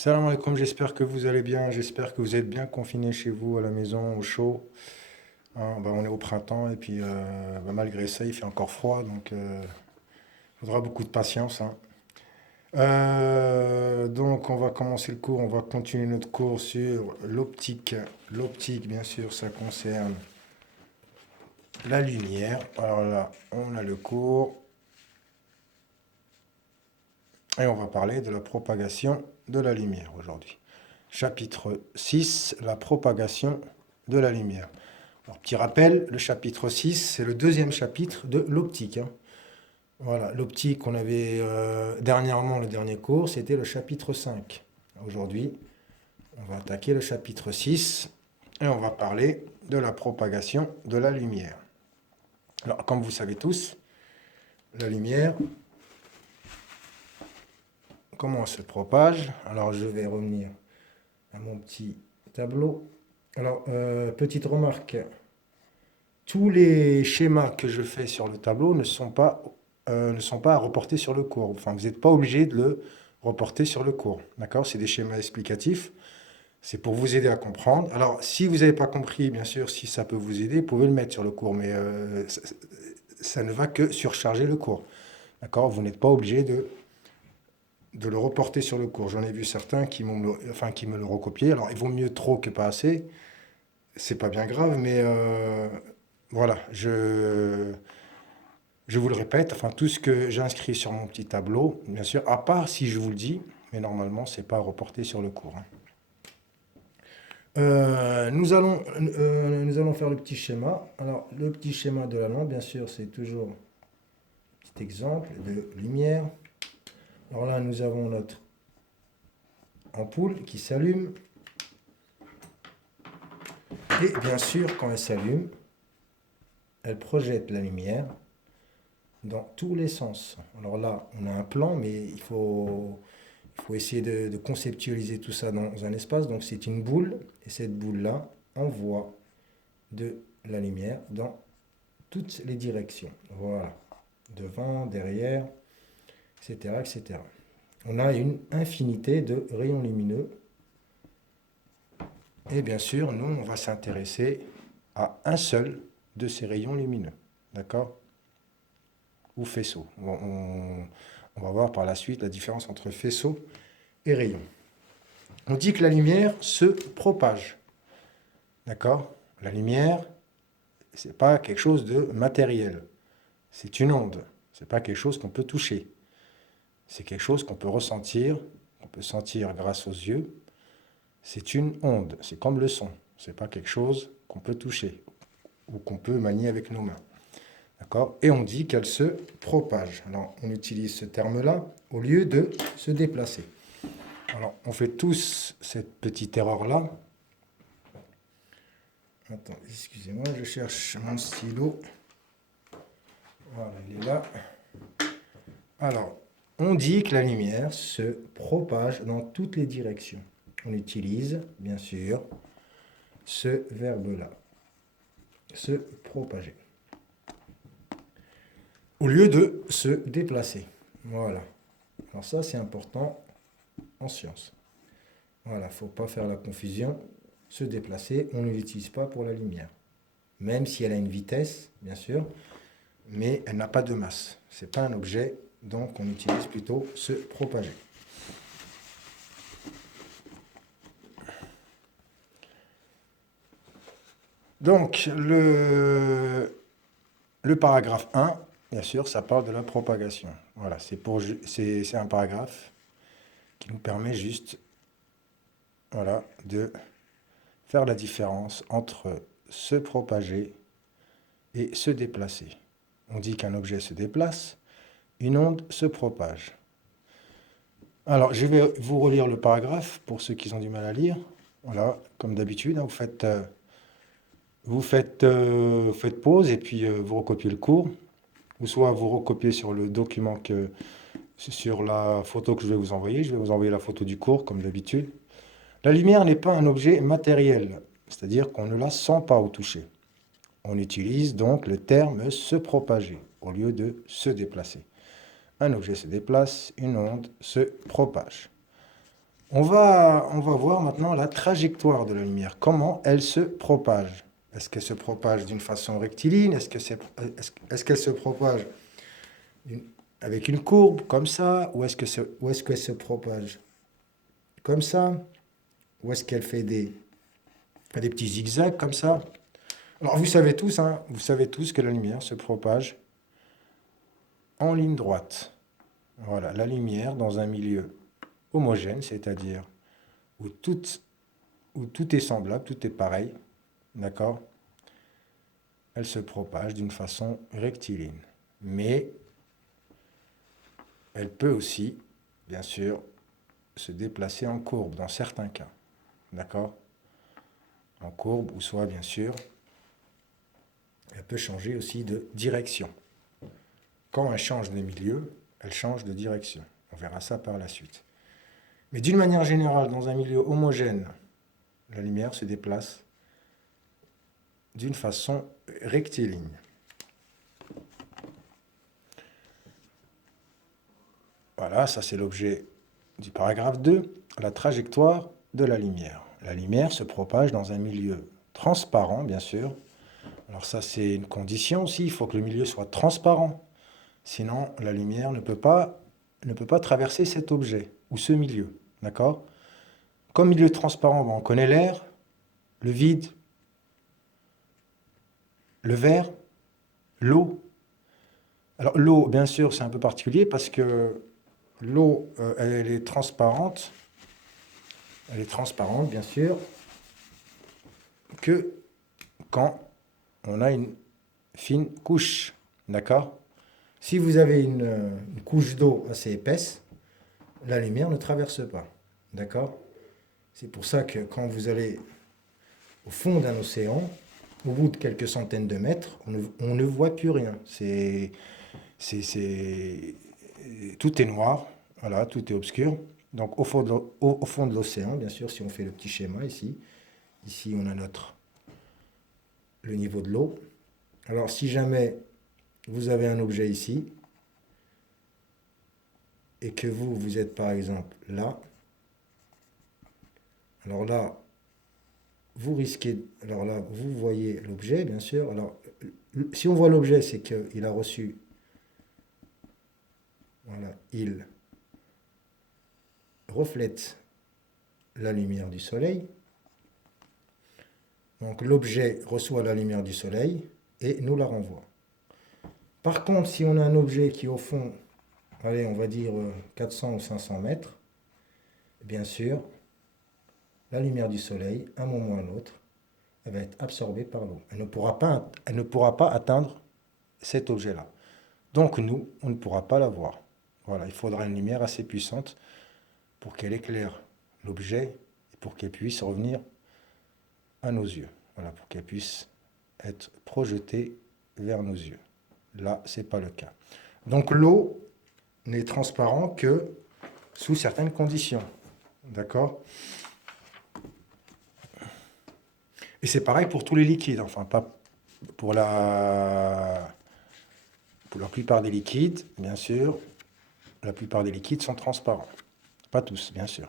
Salam alaikum, j'espère que vous allez bien, j'espère que vous êtes bien confinés chez vous à la maison, au chaud. Hein, on est au printemps et puis malgré ça, il fait encore froid, donc il faudra beaucoup de patience. Hein. Donc on va commencer le cours, on va continuer notre cours sur l'optique. L'optique, bien sûr, ça concerne la lumière. Alors là, on a le cours et on va parler de la propagation de la lumière aujourd'hui. Chapitre 6, la propagation de la lumière. Alors, petit rappel, le chapitre 6, c'est le deuxième chapitre de l'optique. Hein. Voilà, l'optique, on avait dernièrement, le dernier cours, c'était le chapitre 5. Aujourd'hui, on va attaquer le chapitre 6 et on va parler de la propagation de la lumière. Alors, comme vous savez tous, la lumière, comment elle se propage? Alors, je vais revenir à mon petit tableau. Alors, petite remarque, tous les schémas que je fais sur le tableau ne sont pas à reporter sur le cours. Enfin, vous n'êtes pas obligé de le reporter sur le cours. D'accord? C'est des schémas explicatifs. C'est pour vous aider à comprendre. Alors, si vous n'avez pas compris, bien sûr, si ça peut vous aider, vous pouvez le mettre sur le cours, mais ça ne va que surcharger le cours. D'accord? Vous n'êtes pas obligé de le reporter sur le cours. J'en ai vu certains qui me le recopiaient. Alors, il vaut mieux trop que pas assez. C'est pas bien grave, mais voilà, je vous le répète, enfin tout ce que j'inscris sur mon petit tableau, bien sûr, à part si je vous le dis, mais normalement, c'est pas reporté sur le cours. Hein. Nous allons faire le petit schéma. Alors, le petit schéma de la lampe, bien sûr, c'est toujours un petit exemple de lumière. Alors là, nous avons notre ampoule qui s'allume. Et bien sûr, quand elle s'allume, elle projette la lumière dans tous les sens. Alors là, on a un plan, mais il faut essayer de conceptualiser tout ça dans un espace. Donc c'est une boule, et cette boule-là envoie de la lumière dans toutes les directions. Voilà, devant, derrière, etc., etc. On a une infinité de rayons lumineux. Et bien sûr, nous, on va s'intéresser à un seul de ces rayons lumineux. D'accord? Ou faisceau. On va voir par la suite la différence entre faisceau et rayon. On dit que la lumière se propage. D'accord? La lumière, ce n'est pas quelque chose de matériel. C'est une onde. Ce n'est pas quelque chose qu'on peut toucher. C'est quelque chose qu'on peut ressentir, qu'on peut sentir grâce aux yeux. C'est une onde. C'est comme le son. Ce n'est pas quelque chose qu'on peut toucher ou qu'on peut manier avec nos mains. D'accord? Et on dit qu'elle se propage. Alors, on utilise ce terme-là au lieu de se déplacer. Alors, on fait tous cette petite erreur-là. Attends, excusez-moi, je cherche mon stylo. Voilà, il est là. Alors, on dit que la lumière se propage dans toutes les directions. On utilise, bien sûr, ce verbe-là. Se propager. Au lieu de se déplacer. Voilà. Alors ça, c'est important en sciences. Voilà, il ne faut pas faire la confusion. Se déplacer, on ne l'utilise pas pour la lumière. Même si elle a une vitesse, bien sûr, mais elle n'a pas de masse. Ce n'est pas un objet, donc on utilise plutôt se propager. Donc, le paragraphe 1, bien sûr, ça parle de la propagation. Voilà, c'est un paragraphe qui nous permet juste voilà, de faire la différence entre se propager et se déplacer. On dit qu'un objet se déplace, une onde se propage. Alors, je vais vous relire le paragraphe pour ceux qui ont du mal à lire. Voilà, comme d'habitude, hein, vous faites pause et puis vous recopiez le cours. Ou soit vous recopiez sur le document sur la photo que je vais vous envoyer. Je vais vous envoyer la photo du cours, comme d'habitude. La lumière n'est pas un objet matériel, c'est-à-dire qu'on ne la sent pas au toucher. On utilise donc le terme se propager au lieu de se déplacer. Un objet se déplace, une onde se propage. On va voir maintenant la trajectoire de la lumière. Comment elle se propage? Est-ce qu'elle se propage d'une façon rectiligne? Est-ce qu'elle se propage d'une- avec une courbe comme ça? Ou est-ce qu'elle se propage comme ça? Ou est-ce qu'elle fait des petits zigzags comme ça? Alors vous savez tous, hein, vous savez tous que la lumière se propage en ligne droite. Voilà, la lumière dans un milieu homogène, c'est-à-dire où tout, où tout est semblable, tout est pareil, d'accord? Elle se propage d'une façon rectiligne. Mais elle peut aussi, bien sûr, se déplacer en courbe dans certains cas, d'accord? En courbe ou soit, bien sûr, elle peut changer aussi de direction. Quand elle change de milieu, elle change de direction. On verra ça par la suite. Mais d'une manière générale, dans un milieu homogène, la lumière se déplace d'une façon rectiligne. Voilà, ça c'est l'objet du paragraphe 2, la trajectoire de la lumière. La lumière se propage dans un milieu transparent, bien sûr. Alors ça c'est une condition aussi, il faut que le milieu soit transparent. Sinon, la lumière ne peut pas traverser cet objet ou ce milieu. D'accord? Comme milieu transparent, on connaît l'air, le vide, le verre, l'eau. Alors l'eau, bien sûr, c'est un peu particulier parce que l'eau, elle est transparente. Elle est transparente, bien sûr, que quand on a une fine couche. D'accord? Si vous avez une couche d'eau assez épaisse, la lumière ne traverse pas. D'accord? C'est pour ça que quand vous allez au fond d'un océan, au bout de quelques centaines de mètres, on ne voit plus rien. Tout est noir, voilà, tout est obscur. Donc au fond de l'océan, bien sûr, si on fait le petit schéma ici on a le niveau de l'eau. Alors si jamais vous avez un objet ici, et que vous êtes par exemple là, alors là, vous risquez, alors là, vous voyez l'objet, bien sûr. Alors, si on voit l'objet, c'est qu'il a reçu, voilà, il reflète la lumière du soleil. Donc, l'objet reçoit la lumière du soleil et nous la renvoie. Par contre, si on a un objet qui, au fond, allez, on va dire 400 ou 500 mètres, bien sûr, la lumière du soleil, à un moment ou à un autre, elle va être absorbée par l'eau. Elle ne pourra pas atteindre cet objet-là. Donc nous, on ne pourra pas la voir. Voilà, il faudra une lumière assez puissante pour qu'elle éclaire l'objet et pour qu'elle puisse revenir à nos yeux. Voilà, pour qu'elle puisse être projetée vers nos yeux. Là, ce n'est pas le cas. Donc l'eau n'est transparente que sous certaines conditions. D'accord? Et c'est pareil pour tous les liquides. Enfin, pas pour pour la plupart des liquides, bien sûr. La plupart des liquides sont transparents. Pas tous, bien sûr.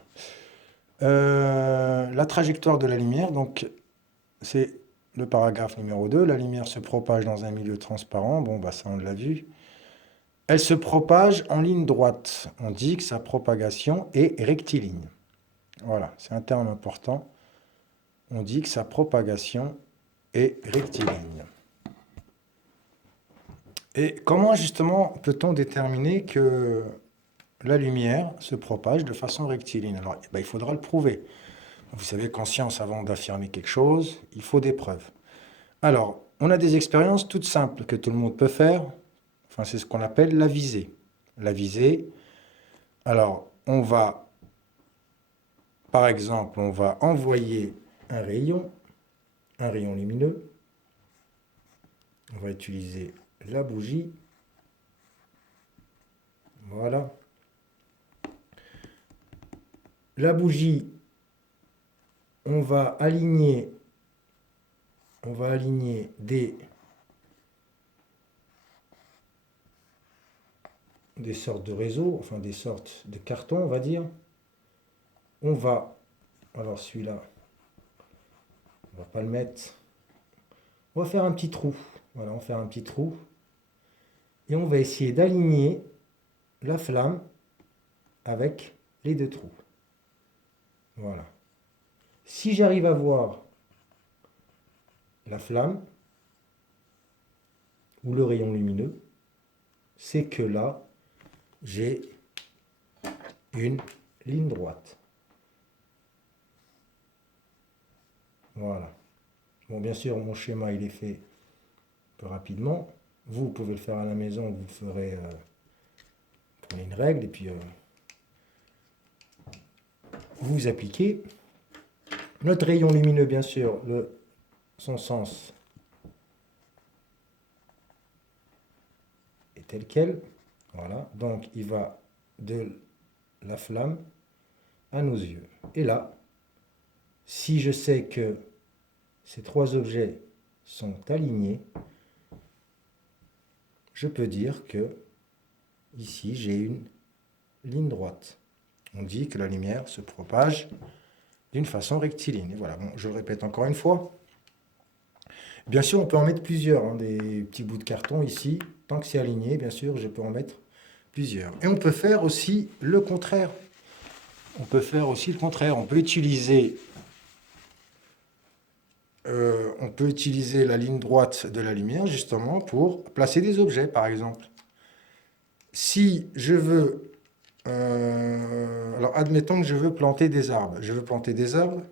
La trajectoire de la lumière, donc c'est le paragraphe numéro 2. La lumière se propage dans un milieu transparent. Bon, bah ça on l'a vu. Elle se propage en ligne droite. On dit que sa propagation est rectiligne. Voilà, c'est un terme important. On dit que sa propagation est rectiligne. Et comment justement peut-on déterminer que la lumière se propage de façon rectiligne? Alors, il faudra le prouver. Vous savez qu'en science, avant d'affirmer quelque chose, il faut des preuves. Alors, on a des expériences toutes simples que tout le monde peut faire. Enfin, c'est ce qu'on appelle la visée. La visée, alors, par exemple, on va envoyer un rayon lumineux. On va utiliser la bougie. Voilà. La bougie, on va aligner des sortes de réseaux, enfin des sortes de cartons, on va dire. on va, alors celui-là, on va pas le mettre, on va faire un petit trou. Voilà, on va faire un petit trou. Et on va essayer d'aligner la flamme avec les deux trous. Voilà. Si j'arrive à voir la flamme ou le rayon lumineux, c'est que là, j'ai une ligne droite. Voilà. Bon, bien sûr, mon schéma, il est fait un peu rapidement. Vous pouvez le faire à la maison, vous le ferez, prenez une règle et puis vous appliquez. Notre rayon lumineux, bien sûr, son sens est tel quel. Voilà, donc il va de la flamme à nos yeux. Et là, si je sais que ces trois objets sont alignés, je peux dire que ici j'ai une ligne droite. On dit que la lumière se propage d'une façon rectiligne. Et voilà, bon, je le répète encore une fois. Bien sûr, on peut en mettre plusieurs, hein, des petits bouts de carton ici. Tant que c'est aligné, bien sûr, je peux en mettre plusieurs. Et on peut faire aussi le contraire. On peut faire aussi le contraire. On peut utiliser la ligne droite de la lumière justement pour placer des objets, par exemple. Si je veux... alors, admettons que je veux planter des arbres. Je veux planter des arbres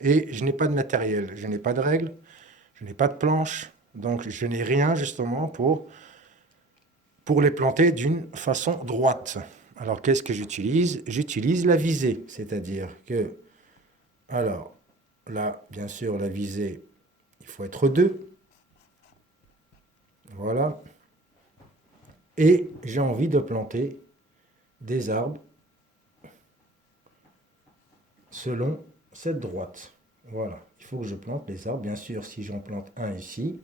et je n'ai pas de matériel, je n'ai pas de règles, je n'ai pas de planche, donc je n'ai rien justement pour les planter d'une façon droite. Alors, qu'est-ce que j'utilise? J'utilise la visée, c'est-à-dire que, alors, là, bien sûr, la visée, il faut être deux. Voilà. Et j'ai envie de planter des arbres selon cette droite. Voilà. Il faut que je plante les arbres. Bien sûr, si j'en plante un ici,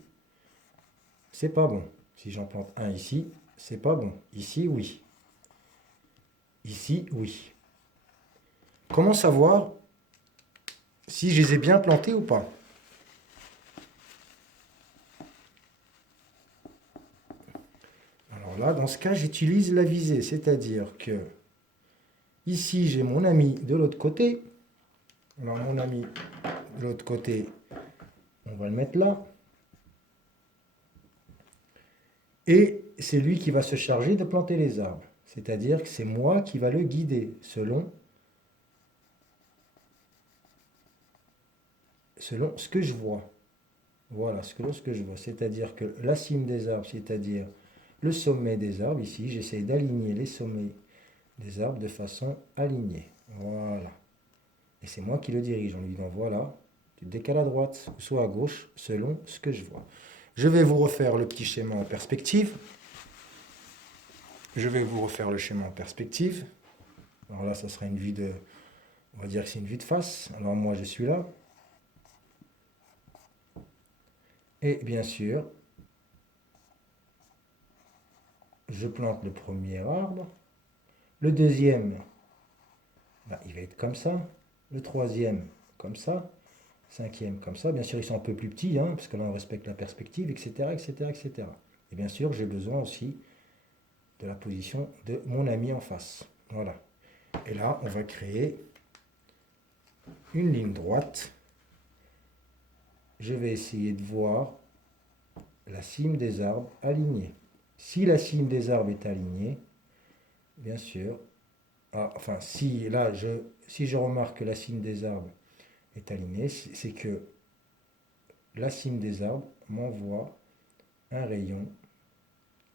c'est pas bon. Si j'en plante un ici, c'est pas bon. Ici, oui. Ici, oui. Comment savoir si je les ai bien plantés ou pas? Alors là, dans ce cas, j'utilise la visée, c'est-à-dire que ici, j'ai mon ami de l'autre côté. Alors mon ami de l'autre côté, on va le mettre là. Et c'est lui qui va se charger de planter les arbres. C'est-à-dire que c'est moi qui va le guider selon ce que je vois. Voilà, selon ce que je vois. C'est-à-dire que la cime des arbres, c'est-à-dire le sommet des arbres, ici, j'essaie d'aligner les sommets des arbres de façon alignée. Voilà. Et c'est moi qui le dirige en lui disant, voilà, tu te décales à droite, ou soit à gauche, selon ce que je vois. Je vais vous refaire le petit schéma en perspective. Je vais vous refaire le schéma en perspective. Alors là, ça sera une vue de... On va dire que c'est une vue de face. Alors moi, je suis là. Et bien sûr, je plante le premier arbre. Le deuxième, là, il va être comme ça. Le troisième, comme ça. Cinquième, comme ça. Bien sûr, ils sont un peu plus petits, hein, parce que là, on respecte la perspective, etc., etc., etc. Et bien sûr, j'ai besoin aussi de la position de mon ami en face. Voilà. Et là, on va créer une ligne droite. Je vais essayer de voir la cime des arbres alignée. Si la cime des arbres est alignée, bien sûr, si je remarque que la cime des arbres est alignée, c'est que la cime des arbres m'envoie un rayon.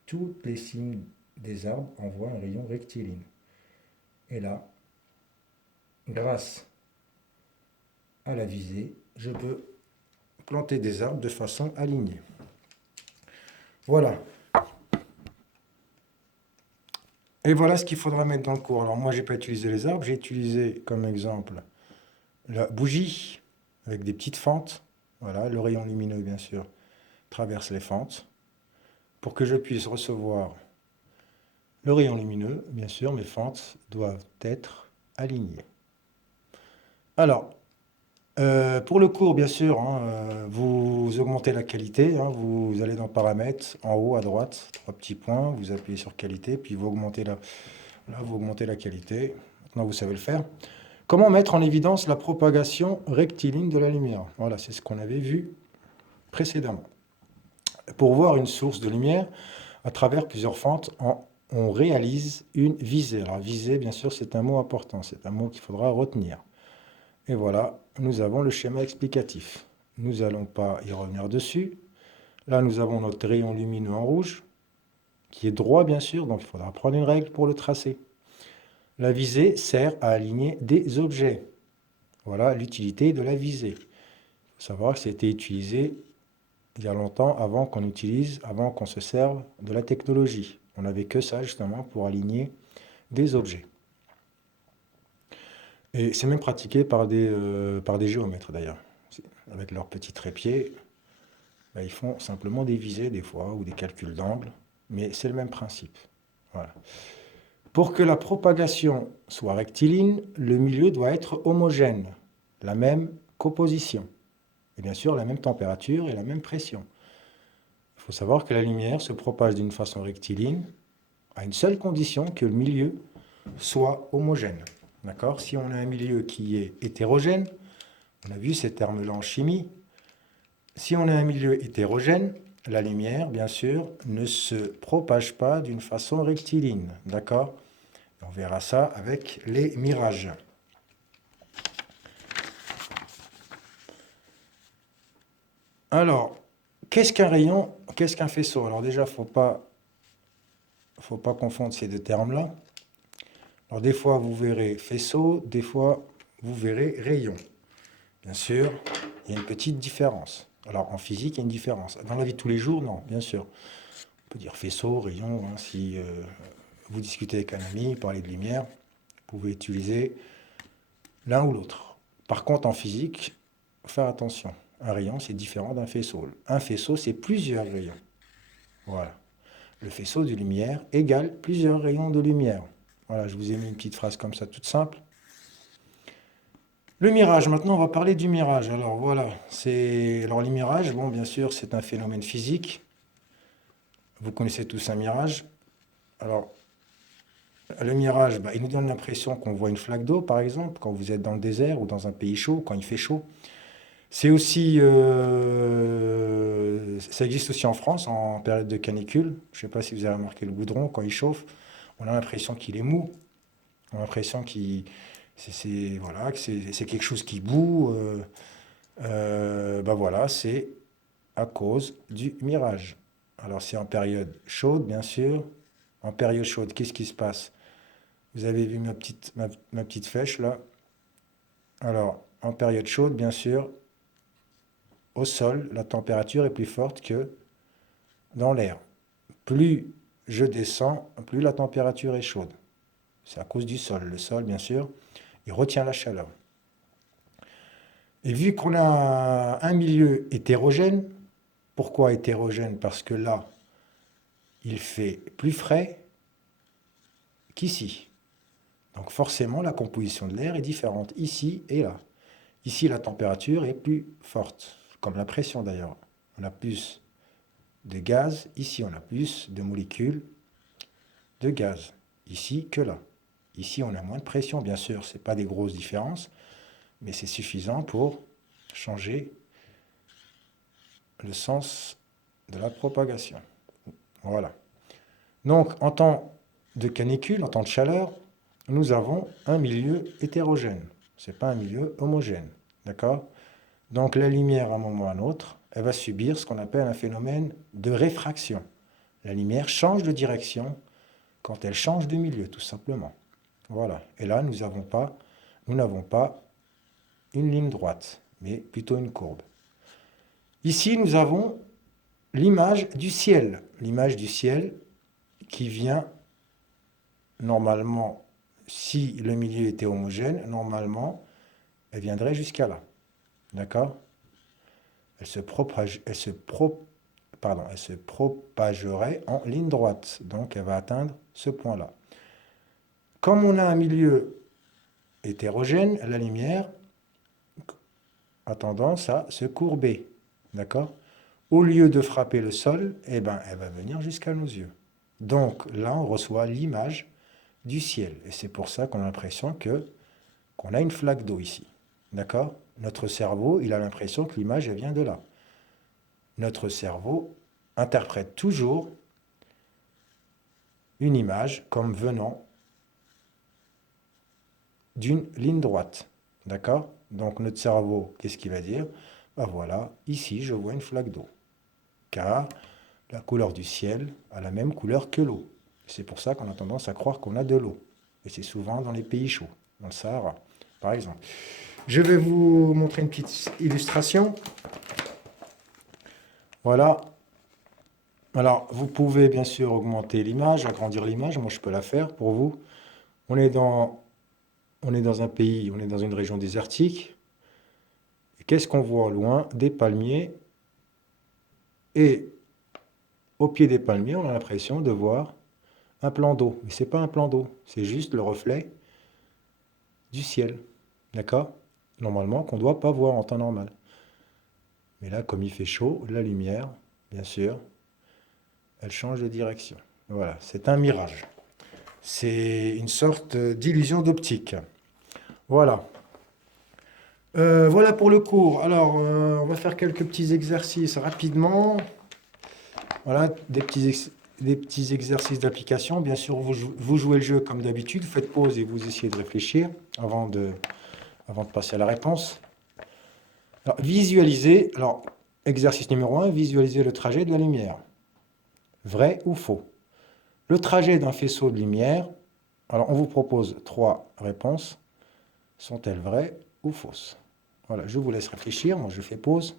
Toutes les cimes des arbres envoient un rayon rectiligne. Et là, grâce à la visée, je peux planter des arbres de façon alignée. Voilà. Et voilà ce qu'il faudra mettre dans le cours. Alors moi, je n'ai pas utilisé les arbres, j'ai utilisé comme exemple la bougie avec des petites fentes. Voilà, le rayon lumineux, bien sûr, traverse les fentes. Pour que je puisse recevoir le rayon lumineux, bien sûr, mes fentes doivent être alignées. Alors, pour le cours, bien sûr, hein, vous augmentez la qualité, hein, vous allez dans Paramètres, en haut à droite, trois petits points, vous appuyez sur Qualité, puis vous augmentez là, vous augmentez la qualité. Maintenant, vous savez le faire. Comment mettre en évidence la propagation rectiligne de la lumière? Voilà, c'est ce qu'on avait vu précédemment. Pour voir une source de lumière à travers plusieurs fentes, on réalise une visée. Alors, visée, bien sûr, c'est un mot important, c'est un mot qu'il faudra retenir. Et voilà, nous avons le schéma explicatif. Nous n'allons pas y revenir dessus. Là, nous avons notre rayon lumineux en rouge, qui est droit, bien sûr, donc il faudra prendre une règle pour le tracer. La visée sert à aligner des objets. Voilà l'utilité de la visée. Il faut savoir que c'était utilisé il y a longtemps avant avant qu'on se serve de la technologie. On n'avait que ça justement pour aligner des objets. Et c'est même pratiqué par des géomètres d'ailleurs. Avec leurs petits trépieds, ben, ils font simplement des visées des fois ou des calculs d'angle, mais c'est le même principe. Voilà. Pour que la propagation soit rectiligne, le milieu doit être homogène, la même composition, et bien sûr la même température et la même pression. Il faut savoir que la lumière se propage d'une façon rectiligne à une seule condition, que le milieu soit homogène. D'accord? Si on a un milieu qui est hétérogène, on a vu ces termes-là en chimie, si on a un milieu hétérogène, la lumière, bien sûr, ne se propage pas d'une façon rectiligne. D'accord? On verra ça avec les mirages. Alors, qu'est-ce qu'un rayon? Qu'est-ce qu'un faisceau? Alors déjà, faut pas confondre ces deux termes-là. Alors des fois, vous verrez faisceau, des fois, vous verrez rayon. Bien sûr, il y a une petite différence. Alors en physique, il y a une différence. Dans la vie de tous les jours, non, bien sûr. On peut dire faisceau, rayon. Hein, si vous discutez avec un ami, parlez de lumière, vous pouvez utiliser l'un ou l'autre. Par contre, en physique, faire attention. Un rayon, c'est différent d'un faisceau. Un faisceau, c'est plusieurs rayons. Voilà. Le faisceau de lumière égale plusieurs rayons de lumière. Voilà, je vous ai mis une petite phrase comme ça, toute simple. Le mirage, maintenant on va parler du mirage. Alors voilà, alors les mirages, bon bien sûr c'est un phénomène physique. Vous connaissez tous un mirage. Alors le mirage, il nous donne l'impression qu'on voit une flaque d'eau par exemple, quand vous êtes dans le désert ou dans un pays chaud, quand il fait chaud. C'est aussi, ça existe aussi en France en période de canicule. Je ne sais pas si vous avez remarqué le goudron, quand il chauffe, on a l'impression qu'il est mou. On a l'impression voilà, que c'est quelque chose qui bout. Voilà, c'est à cause du mirage. Alors c'est en période chaude, bien sûr. En période chaude, qu'est-ce qui se passe? Vous avez vu ma petite flèche là. Alors, en période chaude, bien sûr, au sol, la température est plus forte que dans l'air. Plus je descends, plus la température est chaude. C'est à cause du sol. Le sol, bien sûr, il retient la chaleur. Et vu qu'on a un milieu hétérogène, pourquoi hétérogène? Parce que là, il fait plus frais qu'ici. Donc forcément, la composition de l'air est différente ici et là. Ici, la température est plus forte, comme la pression d'ailleurs. On a plus de gaz, ici on a plus de molécules de gaz, ici que là. Ici, on a moins de pression, bien sûr, ce n'est pas des grosses différences, mais c'est suffisant pour changer le sens de la propagation. Voilà. Donc, en temps de canicule, en temps de chaleur, nous avons un milieu hétérogène. Ce n'est pas un milieu homogène. D'accord? Donc, la lumière, à un moment ou à un autre, elle va subir ce qu'on appelle un phénomène de réfraction. La lumière change de direction quand elle change de milieu, tout simplement. Voilà. Et là, nous n'avons pas une ligne droite, mais plutôt une courbe. Ici, nous avons l'image du ciel. L'image du ciel qui vient, normalement, si le milieu était homogène, normalement, elle viendrait jusqu'à là. D'accord? Elle se propagerait en ligne droite. Donc, elle va atteindre ce point-là. Comme on a un milieu hétérogène, la lumière, a tendance à se courber. D'accord? Au lieu de frapper le sol, eh ben, elle va venir jusqu'à nos yeux. Donc là, on reçoit l'image du ciel. Et c'est pour ça qu'on a l'impression qu'on a une flaque d'eau ici. D'accord? Notre cerveau, il a l'impression que l'image, elle vient de là. Notre cerveau interprète toujours une image comme venant d'une ligne droite. D'accord? Donc notre cerveau, qu'est-ce qu'il va dire? Ben voilà, ici, je vois une flaque d'eau. Car la couleur du ciel a la même couleur que l'eau. C'est pour ça qu'on a tendance à croire qu'on a de l'eau. Et c'est souvent dans les pays chauds, dans le Sahara, par exemple. Je vais vous montrer une petite illustration. Voilà. Alors, vous pouvez bien sûr augmenter l'image, agrandir l'image. Moi, je peux la faire pour vous. On est dans un pays, on est dans une région désertique. Et qu'est-ce qu'on voit au loin? Des palmiers. Et au pied des palmiers, on a l'impression de voir un plan d'eau. Mais ce n'est pas un plan d'eau, c'est juste le reflet du ciel. D'accord? Normalement, qu'on ne doit pas voir en temps normal. Mais là, comme il fait chaud, la lumière, bien sûr, elle change de direction. Voilà, c'est un mirage. C'est une sorte d'illusion d'optique. Voilà. Voilà pour le cours. Alors, on va faire quelques petits exercices rapidement. Voilà, des petits exercices d'application. Bien sûr, vous jouez le jeu comme d'habitude. Vous faites pause et vous essayez de réfléchir avant de passer à la réponse. Alors, visualisez. Alors, exercice numéro 1, visualisez le trajet de la lumière. Vrai ou faux? Le trajet d'un faisceau de lumière, alors on vous propose 3 réponses. Sont-elles vraies ou fausses? Voilà, je vous laisse réfléchir. Moi, je fais pause.